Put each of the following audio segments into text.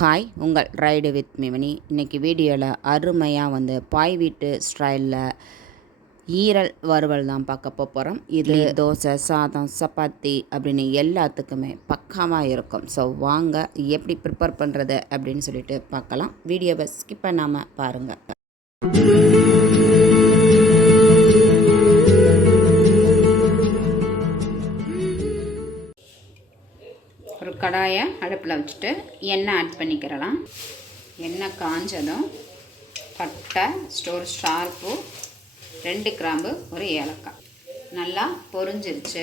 Hi உங்கள் ride with மிவனி இன்றைக்கி வீடியோவில் அருமையாக வந்து பாய் வீட்டு ஸ்டைலில் ஈரல் வறுவல் தான் பார்க்க போகிறோம் இது தோசை சாதம் சப்பாத்தி அப்படின்னு எல்லாத்துக்குமே பக்காவாக இருக்கும். ஸோ வாங்க எப்படி ப்ரிப்பேர் பண்ணுறது அப்படின்னு சொல்லிட்டு பார்க்கலாம். வீடியோவை ஸ்கிப் பண்ணாமல் பாருங்கள் கடாயை அடுப்பில் வச்சுட்டு எண்ணெய் ஆட் பண்ணிக்கிறலாம். எண்ணெய் காஞ்சதும் பட்டை ஸ்டோர் ஷார்ப்பு ரெண்டு கிராம்பு ஒரு ஏலக்காய். நல்லா பொரிஞ்சிருச்சு.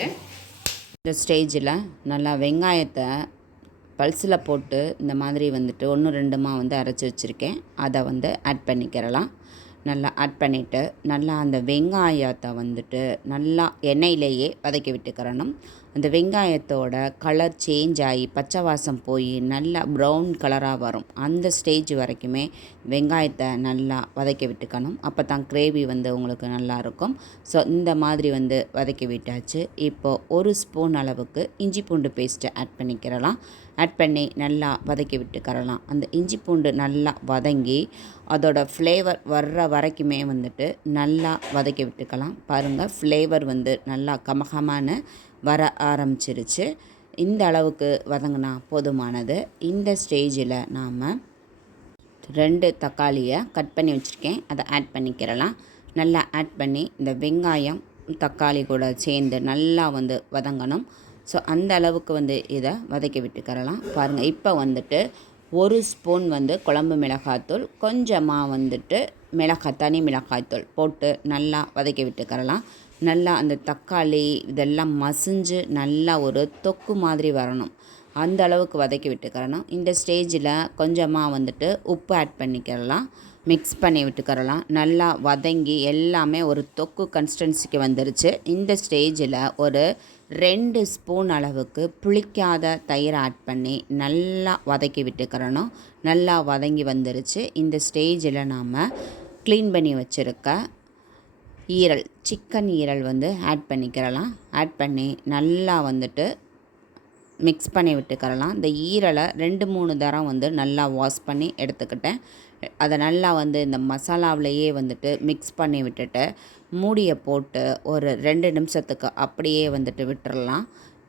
இந்த ஸ்டேஜில் நல்லா வெங்காயத்தை பல்ஸில் போட்டு இந்த மாதிரி வந்துட்டு ஒன்று ரெண்டுமா வந்து அரைச்சி வச்சுருக்கேன். அதை வந்து ஆட் பண்ணிக்கிறலாம். நல்லா ஆட் பண்ணிவிட்டு நல்லா அந்த வெங்காயத்தை வந்துட்டு நல்லா எண்ணெயிலேயே வதக்கி விட்டுக்கிறணும். அந்த வெங்காயத்தோட கலர் சேஞ்ச் ஆகி பச்சை வாசம் போய் நல்லா ப்ரௌன் கலராக வரும். அந்த ஸ்டேஜ் வரைக்குமே வெங்காயத்தை நல்லா வதக்கி விட்டுக்கணும். அப்போ தான் கிரேவி வந்து உங்களுக்கு நல்லாயிருக்கும் ஸோ இந்த மாதிரி வந்து வதக்கி விட்டாச்சு. இப்போது ஒரு ஸ்பூன் அளவுக்கு இஞ்சி பூண்டு பேஸ்ட்டை ஆட் பண்ணிக்கிறலாம். ஆட் பண்ணி நல்லா வதக்கி விட்டுக்கரலாம் அந்த இஞ்சி பூண்டு நல்லா வதங்கி அதோட ஃப்ளேவர் வர்ற வரைக்குமே வந்துட்டு நல்லா வதக்கி விட்டுக்கலாம். பாருங்கள் ஃப்ளேவர் வந்து நல்லா கமகமான வர ஆரம்பிச்சிருச்சு. இந்த அளவுக்கு வதங்கினா போதுமானது. இந்த ஸ்டேஜில் நாம் ரெண்டு தக்காளியை கட் பண்ணி வச்சுருக்கேன். அதை ஆட் பண்ணிக்கிறலாம். நல்லா ஆட் பண்ணி இந்த வெங்காயம் தக்காளி கூட சேர்ந்து நல்லா வந்து வதங்கணும். ஸோ அந்த அளவுக்கு வந்து இதை வதக்கி விட்டுக்கிறலாம். பாருங்கள் இப்போ வந்துட்டு ஒரு ஸ்பூன் வந்து குழம்பு மிளகாய்த்தூள் கொஞ்சமாக வந்துட்டு மிளகாய் தனி மிளகாய்த்தூள் போட்டு நல்லா வதக்கி விட்டுக்கிறலாம். நல்லா அந்த தக்காளி இதெல்லாம் மசிஞ்சு நல்லா ஒரு தொக்கு மாதிரி வரணும். அந்த அளவுக்கு வதக்கி விட்டுக்கிறணும். இந்த ஸ்டேஜில் கொஞ்சமாக வந்துட்டு உப்பு ஆட் பண்ணிக்கிறலாம். மிக்ஸ் பண்ணி விட்டுக்கிறலாம். நல்லா வதங்கி எல்லாமே ஒரு தொக்கு கன்சிஸ்டன்சிக்கு வந்துருச்சு. இந்த ஸ்டேஜில் ஒரு ரெண்டு ஸ்பூன் அளவுக்கு புளிக்காத தயிர் ஆட் பண்ணி நல்லா வதக்கி விட்டுக்கிறணும். நல்லா வதங்கி வந்துருச்சு. இந்த ஸ்டேஜில் நாம் க்ளீன் பண்ணி வச்சுருக்க ஈரல் சிக்கன் ஈரல் வந்து ஆட் பண்ணிக்கிறலாம். ஆட் பண்ணி நல்லா வந்துட்டு மிக்ஸ் பண்ணி விட்டுக்கிறலாம். இந்த ஈரலை ரெண்டு மூணு தரம் வந்து நல்லா வாஷ் பண்ணி எடுத்துக்கிட்டேன். அதை நல்லா வந்து இந்த மசாலாவிலையே வந்துட்டு மிக்ஸ் பண்ணி விட்டுட்டு மூடியை போட்டு ஒரு ரெண்டு நிமிஷத்துக்கு அப்படியே வந்துட்டு விட்டுறலாம்.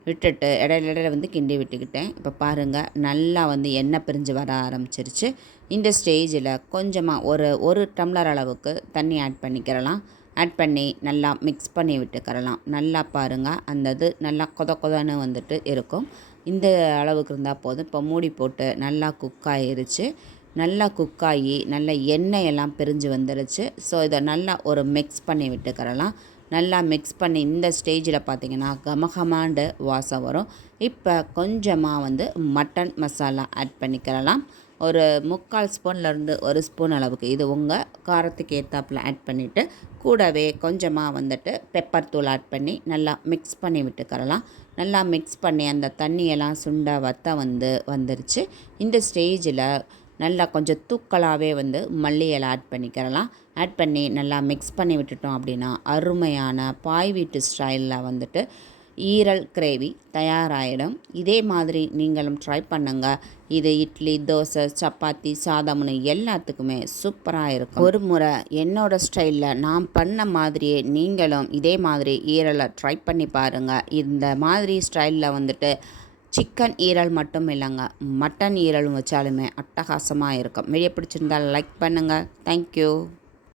விட்டுட்டு இடையில இடையில வந்து கிண்டி விட்டுக்கிட்டேன். இப்போ பாருங்கள் நல்லா வந்து எண்ணெய் பிரிஞ்சு வர ஆரம்பிச்சிருச்சு. இந்த ஸ்டேஜில் கொஞ்சமாக ஒரு ஒரு டம்ளர் அளவுக்கு தண்ணி ஆட் பண்ணிக்கிறலாம். ஆட் பண்ணி நல்லா மிக்ஸ் பண்ணி விட்டுக்கிறலாம். நல்லா பாருங்கள் அந்த இது நல்லா கொத கொதன்னு வந்துட்டு இருக்கும். இந்த அளவுக்கு இருந்தால் போதும். இப்போ மூடி போட்டு நல்லா குக் ஆகிருச்சு நல்லா குக் ஆகி எண்ணெய் எண்ணெயெல்லாம் பிரிஞ்சு வந்துருச்சு. ஸோ இதை நல்லா ஒரு மிக்ஸ் பண்ணி விட்டுக்கிறலாம். நல்லா மிக்ஸ் பண்ணி இந்த ஸ்டேஜில் பார்த்திங்கன்னா கமகமாண்டு வாசம் வரும். இப்போ கொஞ்சமாக வந்து மட்டன் மசாலா ஆட் பண்ணிக்கிறலாம். ஒரு முக்கால் ஸ்பூன்லேருந்து ஒரு ஸ்பூன் அளவுக்கு இது உங்கள் காரத்துக்கு ஏற்றாப்பில் ஆட் பண்ணிவிட்டு கூடவே கொஞ்சமாக வந்துட்டு பெப்பர் தூள் ஆட் பண்ணி நல்லா மிக்ஸ் பண்ணி விட்டுக்கிறலாம். நல்லா மிக்ஸ் பண்ணி அந்த தண்ணியெல்லாம் சுண்ட வத்த வந்து வந்துருச்சு. இந்த ஸ்டேஜில் நல்லா கொஞ்சம் தூக்கலாகவே வந்து மல்லி இலை ஆட் பண்ணிக்கிறலாம். ஆட் பண்ணி நல்லா மிக்ஸ் பண்ணி விட்டுட்டோம் அப்படின்னா அருமையான பாய் வீட்டு ஸ்டைலில் வந்துட்டு ஈரல் கிரேவி தயாராகிடும் இதே மாதிரி நீங்களும் ட்ரை பண்ணுங்கள் இது இட்லி தோசை சப்பாத்தி சாதம்னு எல்லாத்துக்குமே சூப்பராக இருக்கும். ஒரு முறை என்னோடய ஸ்டைலில் நான் பண்ண மாதிரியே நீங்களும் இதே மாதிரி ஈரலை ட்ரை பண்ணி பாருங்கள் இந்த மாதிரி ஸ்டைலில் வந்துட்டு சிக்கன் ஈரல் மட்டும் இல்லைங்க மட்டன் ஈரலும் வச்சாலுமே அட்டகாசமாக இருக்கும். வீடியோ பிடிச்சிருந்தால் லைக் பண்ணுங்கள் தேங்க்யூ